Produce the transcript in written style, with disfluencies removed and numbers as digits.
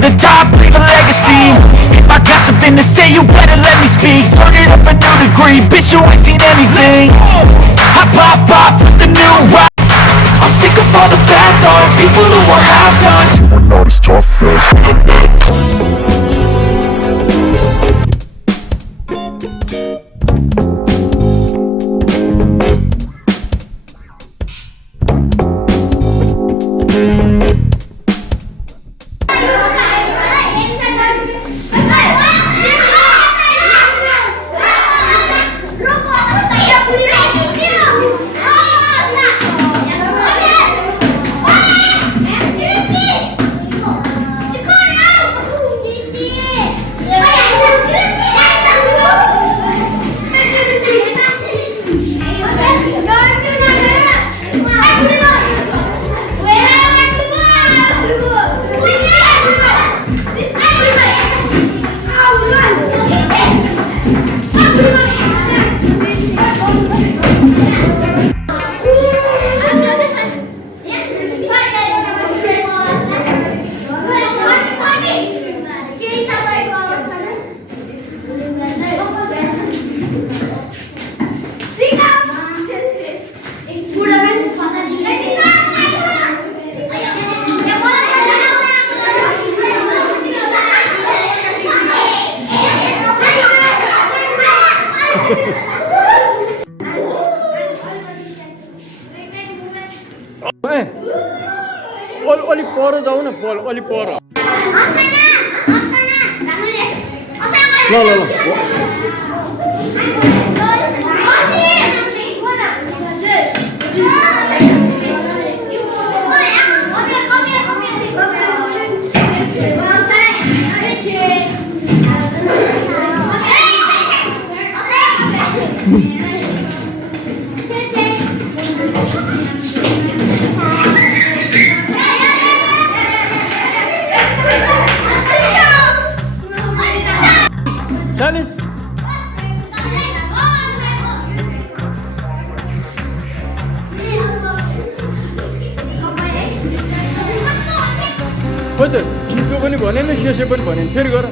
the top, leave a legacy. If I got something to say, you better let me speak. Turn it up a new degree, bitch, you ain't seen anything. I pop off with the new rock. I'm sick of all the bad thoughts, people who are half-nots. You are not as tough as अलि पर जाऊ न बल अलि पर ल ल ल Dale. Betul, itu kan ibu, nenek siapa pun, nenek, फेरि गर